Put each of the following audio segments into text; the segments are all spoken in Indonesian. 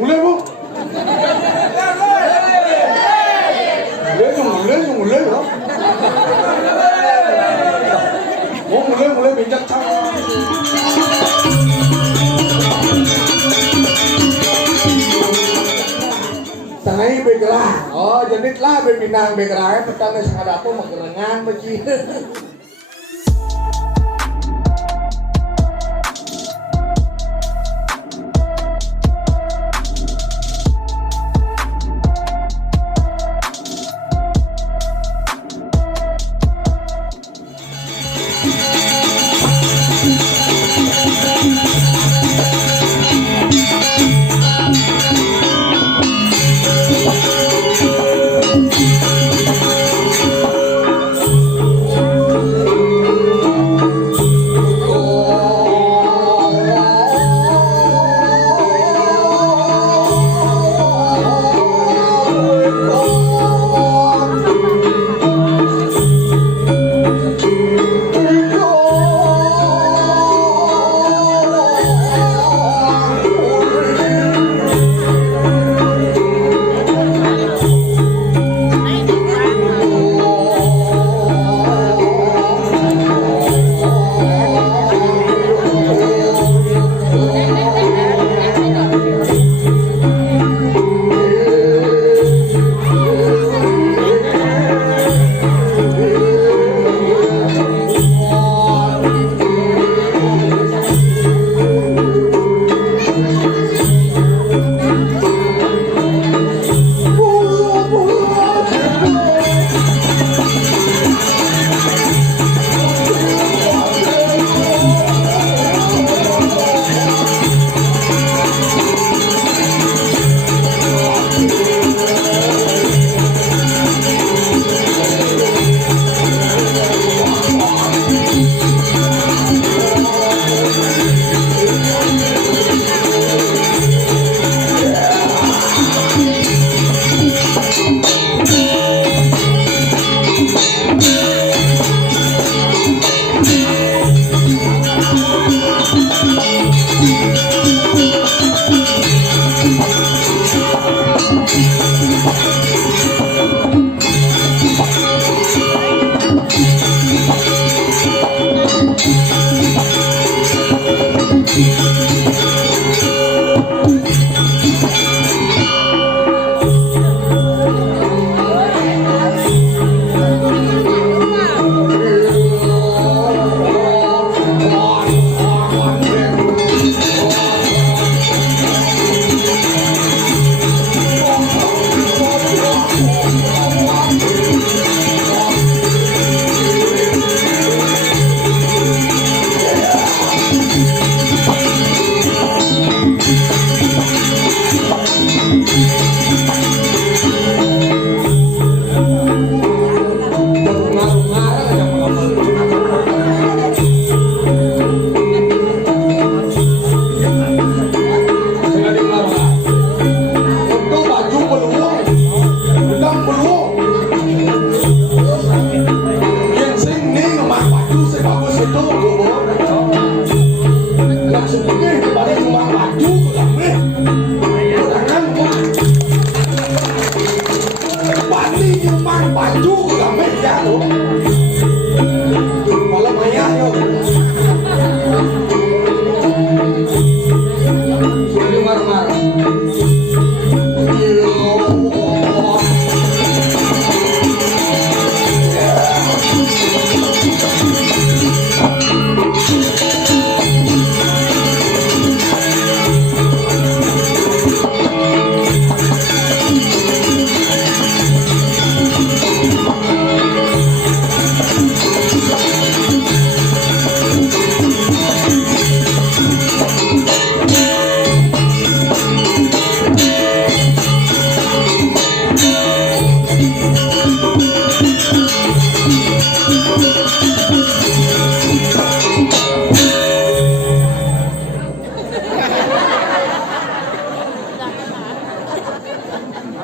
mulai bu. Mulai đó. Mulai mình chắc chắn. Tangai begerah. Oh, jadi lah Minang begerah petang sekadar apa magerengan beci.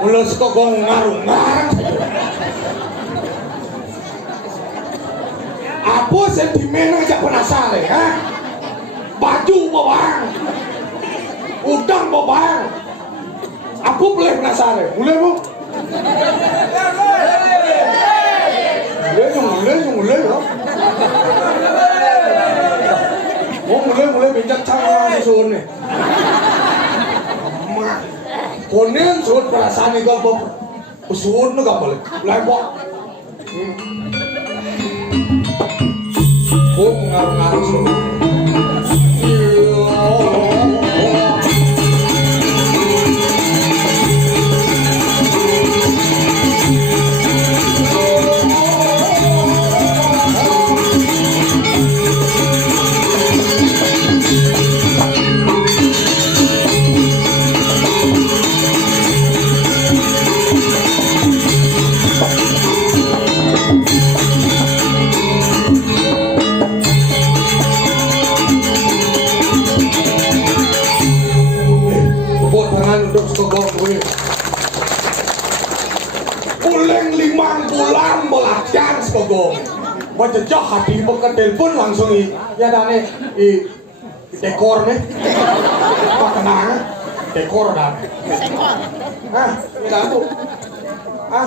Mulus kok gong ngarung-ngarang. Apa sentimen aja penasaran ha? Baju bawang, udang bawang, Aku boleh penasaran. Mulai bu. Mulai ya. Mau mulai bincang cara susun nih. Mak, konen susun perasaan itu apa? Susun nggak boleh. Mulai bu. Oh ngaruh susun. Uleng 5 bulan belajar sekogong. Wajah hati bukan telepon langsung ya dane dekor nih. Apa kenang? Dekor dan. Ini aku. Ya.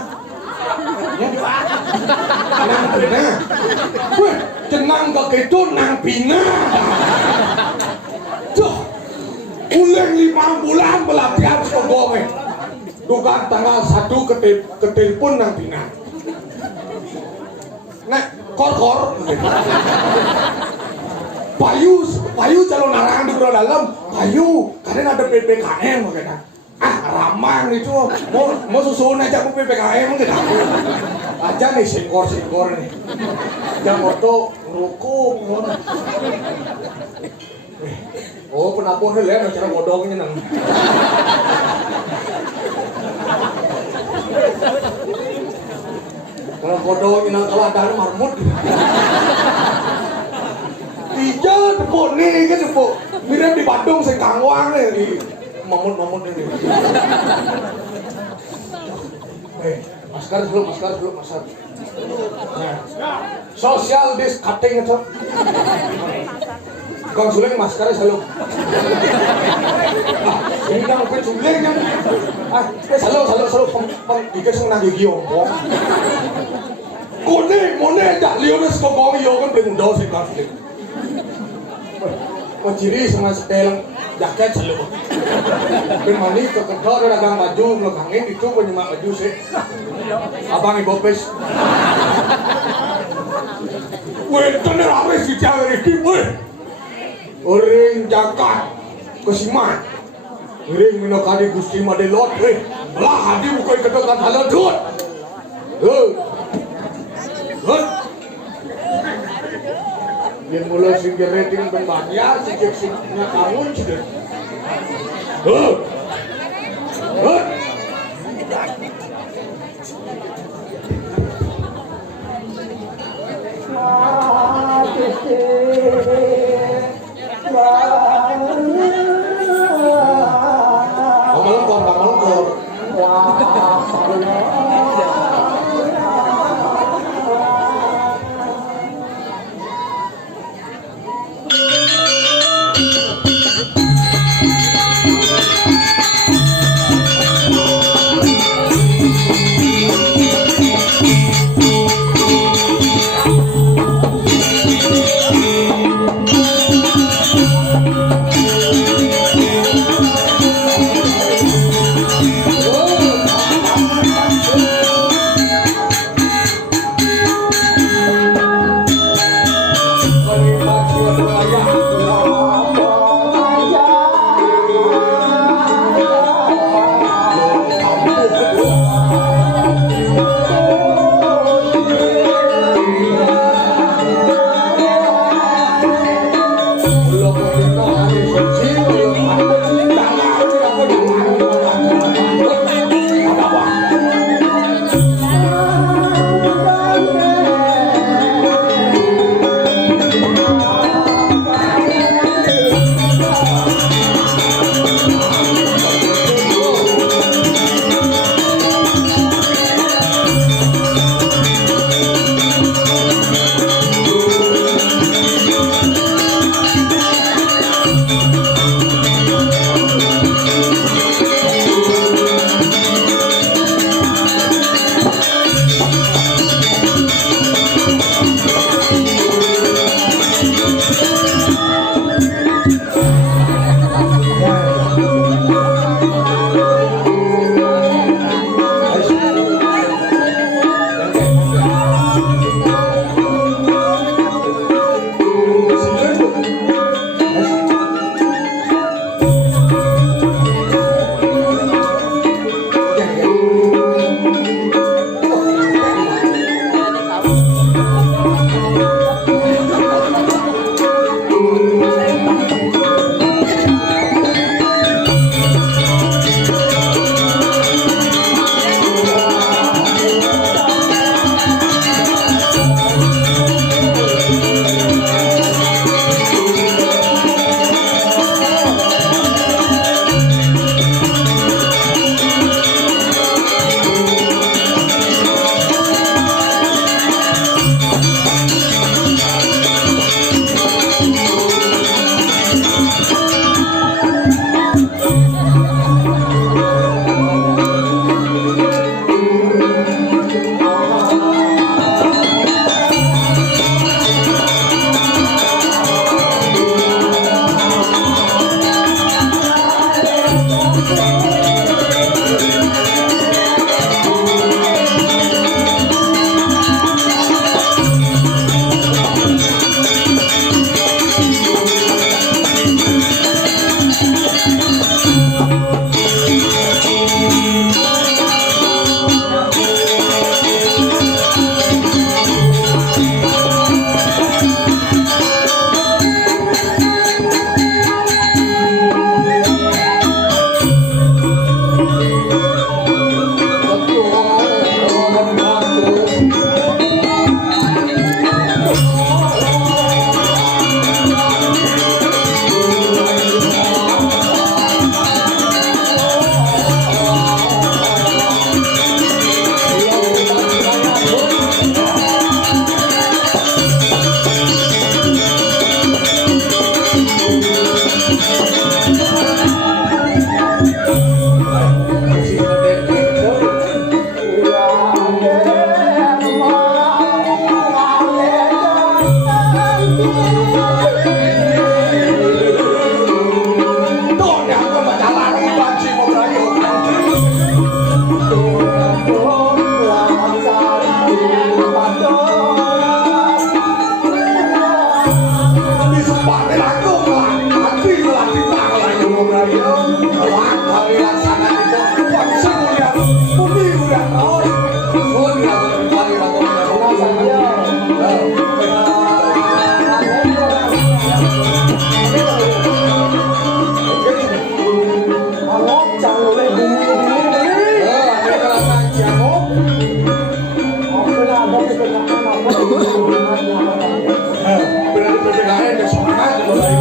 Nang pina. Weh, jenang ke gitu nang pina. Tuh. Uleng 5 bulan belajar sekogong. Dugaan tanggal 1 ke telepon nang pina. Nah, kor. Payu calon narangan di dalam. Payu, karena ada PPKM makanya. Ramang itu mau susun aja aku PPKM gitu. Aja nih singkor nih. Yang foto ngerukung. Oh, penapun lihat cara bodongnya nang. Kalau bodoh inang teladan marmut. Iya tepuk nih kan tepuk. Mirip di Bandung sing kangwang nih di mamut ini. Masker dulu. Nah, social distancing itu. Kang Suleng maskernya selalu. Ini kan bukan Suleng kan. Selalu dikasih nang gigi ompong. Mone dak Leonis kok kok yo kan pengundang sing konflik. Ciri sama setel jaket selalu. Ben mani ke kedor dagang baju belakangin itu penyemak baju sih. Abang ibu pes. Weh, tener apa sih cewek ini weh? Orang jagat kesiman. Ring minokadi Gusti Madelot belah hadi bukan kedekat haladut. Yang mulai singgir rating berbayar singgir tahun sudah. Benar PPKN ya semangat mulai.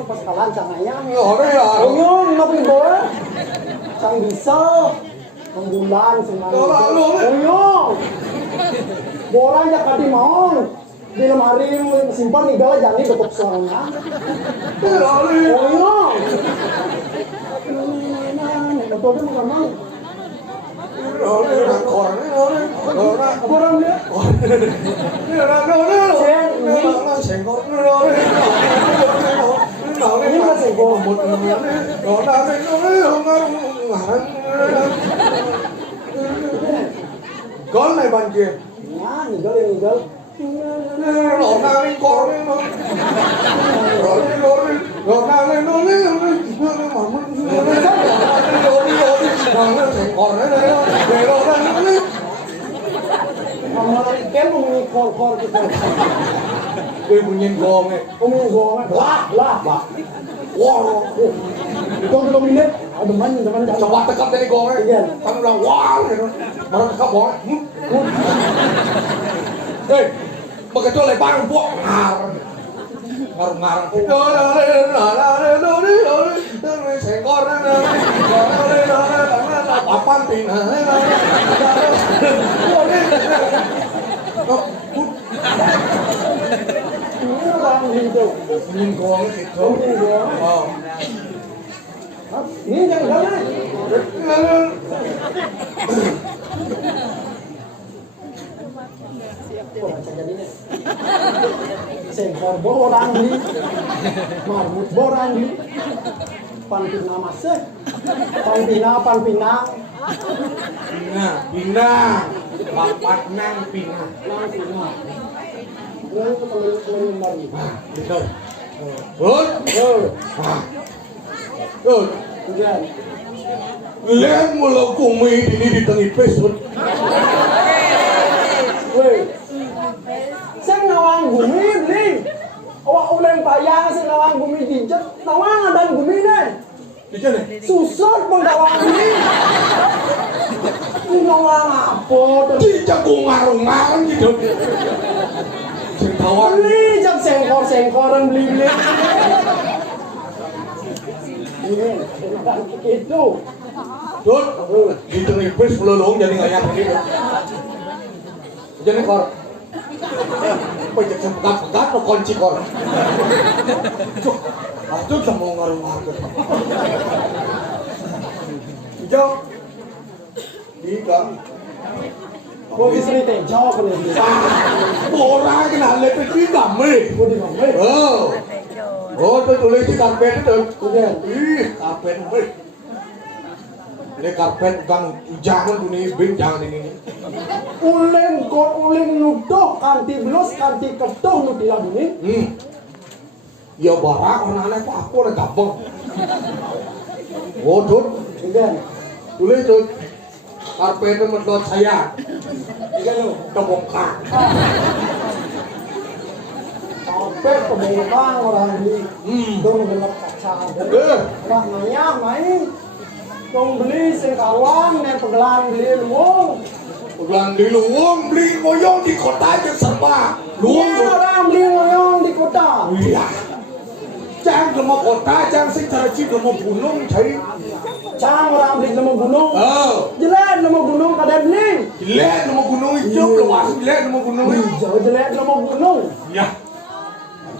Paskalan cangayang. Uyung, makin bola. Cang bisa. Rembulan semuanya. Uyung. Bola aja kadi mau. Di lemari simpan nih gala jangan tutup suaranya. Uyung. Betul kan kamu? Kurang dia. Ini masih gombut. Gol này bạn kia. Nhá, nigel. Nó nào đi con đi nó. Rồi nó nào lên nó lên nó mà mất. Nó thành con đấy đấy. Để nó đang lên. Mà kém một con cái Gue punya gong nih. Lah. Wow. Itu minit. Teman Coba tekan dari gongnya. Iya. Kan udah wow gitu. Baru tekap gongnya. Hei, begitu lebar buat ngar. Ngar. Sekor. Papan pina. Ini orang gitu. Nhìn gong gitu. Oh. Ini jangan Sekor borang di, marmut borang di, panpina masuk, panpina. Pina. Papat nang pina. Ini kembali lagi. Gitu. Kemudian. Lihat mula kumi ini di tengah pesut. Weh, saya ngawang bumi uleng bayang sing lawang bumi dijet, tawang dan bumi nih. Dijen nih. Susut pengkawang bumi. Ini ngomong apa? Dijak ngarung-ngarung gitu. Sing bawang Beli jam sengkor-sengkoran beli-beli. Ini, itu. Dut, gitu nipis pelulung jadi ngayak gitu. Jadi kor. Pajak pegat-pegat lo kunci kor. Aduh, sama ngarung-ngarung. Hijau. Tiga. Kau di sini teh jawab nih. Orang kenal lebih tiga meh. Kau di mana? Oh, tulis di karpet itu. Iya. Ih, karpet meh. Ini karpet bukan jangan dunia bintang ini. Uleng nuduh kanti belos kanti ketuh nudilah ini. Ya barak orang aneh kok aku udah gampang. Oh, Dut. Iya. Tulis Dut. Karpet itu menurut saya. Iya lo. Kebongkar. Sampai pembongkar orang ini. Dong gelap kaca. Wah nanya main. Dong beli sengkawang dan pegelan beli luwung. Pegelan di luwung beli moyong di kota aja serba. Luwung. Iya orang beli moyong di kota. Iya. Jangan ke mau kota, jangan sing cara cik ke mau gunung cari. Jangan orang beli nama gunung. Oh. Jelek nama gunung kada beli. Jelek nama gunung hijau, luas jelek nama gunung hijau. Hijau jelek nama gunung. Ya.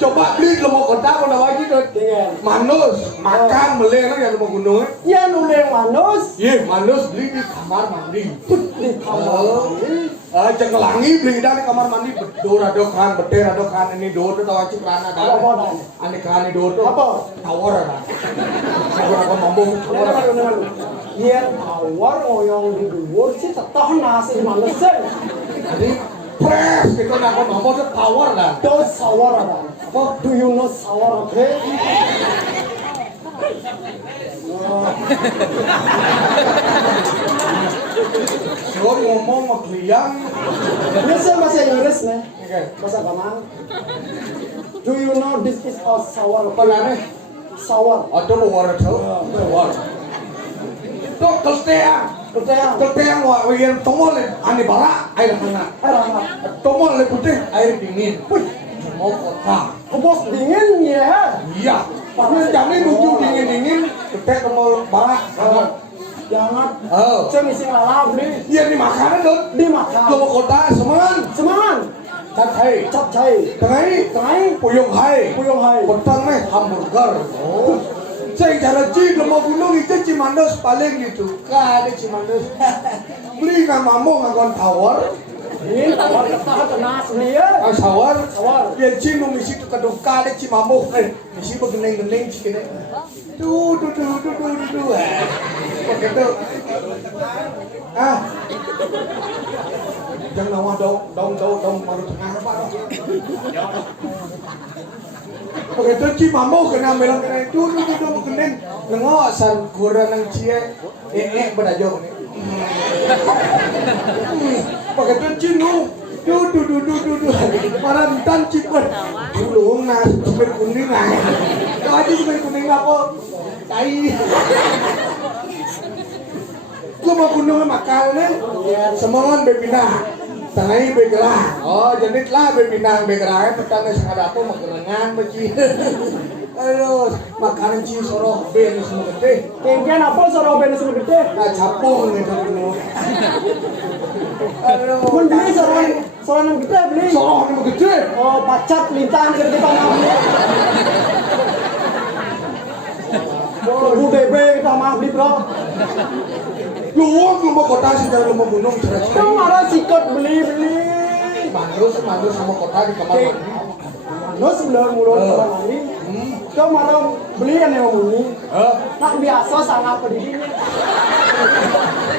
Coba beli ke mau kota kalau lagi tuh. Iya. Manus makan meleh lah ya nama gunung. Iya nuleng manus. Iya, manus beli di kamar mandi. Di kamar mandi. Cengkelangi beli di kamar mandi bedor ada kan, beter ada kan ini dor tuh tahu cik rana ada. Apa dan? Ane kan ini dor tuh. Apa? Tawar ada. Seberapa mambung tawar. Dia tawar ngoyong di dhuwur sih teteh nasi manusia. Jadi pres gitu nak mambung tuh tawar dah. Dos sawar ada. Apa? Do you know sawar okay? Lo ngomong sama klien. Bisa bahasa Inggris nih. Oke. Bahasa Kamang. Do you know this is a sawar? Apa namanya? Sawar. Ada lo war itu. War. Tuh kelteang. Percaya? Kelteang yang tomol ane bara air hangat. Hangat. Tomol putih air dingin. Wih, mau kota. Bos dingin ya. Iya. Panas jamin lucu dingin-dingin. Kita tomol bara. Jangan. Oh. Saya misi lalap nih. Iya di makanan dong. Dimakan. Lo kota semangat. Semangat. Catai. Capcay. Tengah. Puyung hai. Puyung hai. Petang nih hamburger. Oh. Saya cara cik lemah gunung itu Cimandos paling gitu. Kada Cimandos. Beli nggak mampu ngakon tawar. Ini tawar kata tenas beli ya. Sawar. Sawar. Ya cik nu misi tu kadung kada Cimamuk. Misi begeneng-geneng cik ini. Duh. Begitu. Ah. Jangan nawa dong malu tengah apa dong. Begitu Cimamuk kena melang kena duh begeneng. Nengok san kurang nang cie. Berajo ni. Begitu cinu. Duh. Marantan cipet. Dulu nas cipet kuning lah. Kau aja cipet kuning apa? Tai. Gua mau gunung makan nih. Semangat bebina. Tangai begelah. Oh, jadi lah bebina begelah. Petang sekadar apa magerengan beci. Aduh, makanan ci soroh ben semua gede. Kengkian apa soroh ben semua gede? Nah, capung gitu dulu. Aduh. Mun beli soroh yang gede beli. Soroh yang gede. Oh, pacat lintahan gede kita mau. Bu bebe kita mau beli bro. Luang lumba kota sih dari lumba gunung cerah. Kamu marah sikot beli. Mandus sama kota di kamar mandi. Manus sebelum mulut kamar mandi. Kau marah beli yang muni. Nak biasa sangat pedihnya.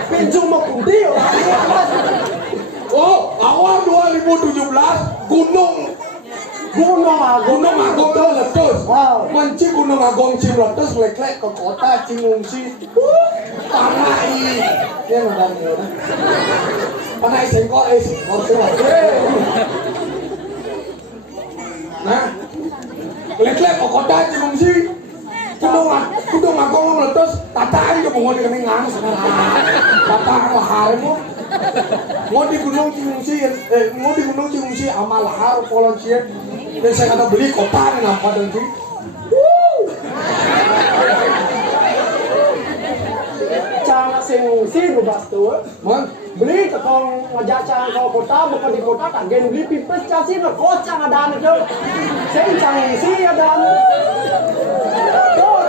Pinjung mau putih Oh, awal 2017 Gunung Agung meletus. Manci Gunung Agung cing meletus lek-lek ke kota cing ngungsi. Panai. Ya nang ya. Panai sengkok semua. Nah, Lek-lek kok kota cung sih. Kudu ngaku meletus tataan ke mau di keningan sekarang. Tataan laharmu. Mau di Gunung Ciungsi sama lahar polisian. Dan saya kata beli kota nih apa dan sih. Cang sing rubas tuh. Man, Beli tekong ngajak cang kau kota bukan di kota kagen beli pipes cang sih kocang ada itu. Sing cang sih ada. Tuh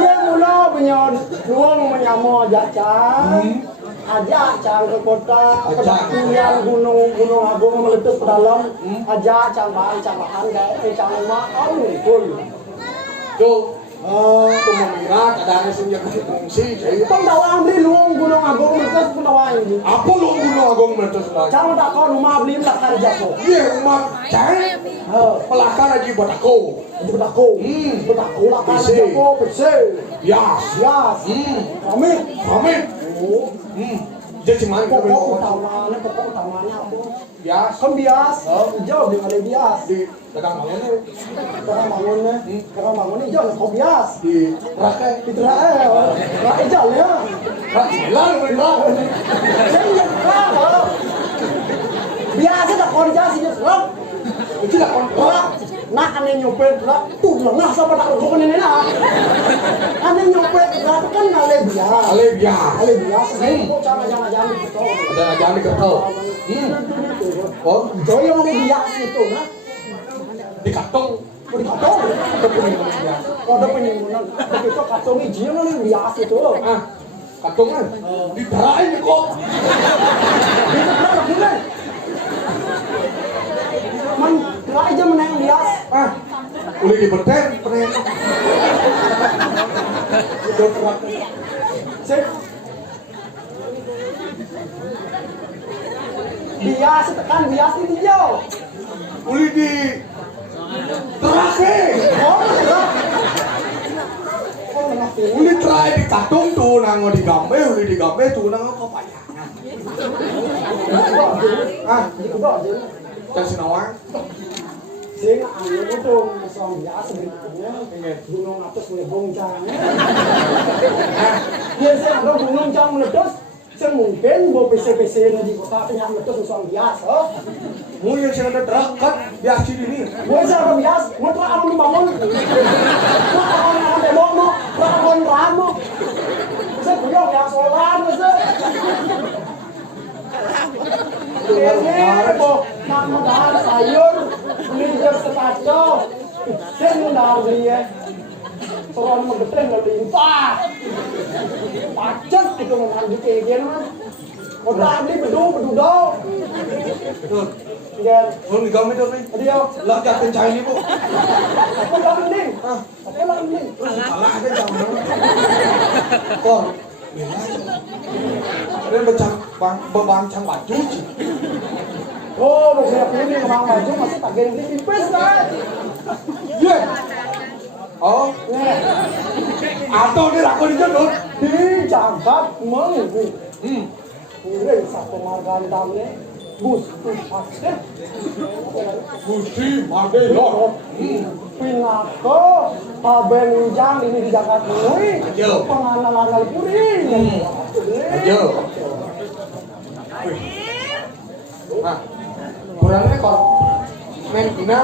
dia mula punya luang menyamo ajak cang. Ajak cang ke kota, kedakian gunung agung meletus ke dalam. Ajak cang bahan cang rumah pun. tuh. Mengira kadang sing yang fungsi jadi Pendawang beli luang gunung agung meletus pendawang ini. apa lu Gunung Agung meletus lagi? Cang tak kau rumah beli melakar jatuh. Iya rumah cai pelakar lagi buat aku. Betako lakar jatuh pece. Bias. Kami. Oh. Jadi cuman Pokok utamanya apa? bias Kan bias. Hijau dengan ada bias. di dagang mana Karena bangunnya hijau kau bias. di rakyat Itulah rak hijau ya. rakyat mereka Saya ingat biasa tak kau dijasinya serap. itu lah kontrak Nak aneh nyopet rak tuh lengah sama tak kau ini lah. Aneh nyopet rak kan ale bias. ale bias Ale bias. Saya kok jangan gitu. ada jangan diketel oh Joy yang ale bias itu nah. di kantong Di katong. Ada penimbunan. Begitu katong hiji yang ale bias itu. kantongan di darain kok Itu berapa bulan? Man, gerak aja menang bias. udah dibeten pernah Sip. Bias tekan bias ini jauh. udah di terakhir Oh, gerak. Oh, menang pilih. udah terakhir di kantung tuh nang di gambe udah di gambe tuh nang kepayangan Di kedua aja. kan sinawang Sing angin itu masang bias sebenarnya. Gunung atas mulai goncang. Dia saya ada gunung jang meletus. Saya mungkin bawa PC di kota yang meletus masang bias. mau yang sih ada terakat bias di ini Gue saya bias, mau tuh alam bangun. Mau alam demo mau, bangun ramu. Saya bilang yang solar masa. Ini mau nak sayur, beli jam sekacau. Saya mau beli ya. Orang mengeteng nggak limpah. Pacet itu mengambil kejadian mas. Kota beli bedu dong. tuh Iya. mau di gambe tuh nih Dia lah jatuh cair ini bu apa lagi nih? Apa lagi nih? terus salah aja jangan kok ini bebancang baju sih Oh, beberapa ini memang baju masih tak gini tipis kan? iya oh Nih, atau ini aku dijadul dijagat menggu. Ini satu margandam nih, bus pasir. Budi Madelo Pinako, Benjang ini di Jakarta ini. Ayo. Pengenalan puri. ayo nah kurangnya kok main pina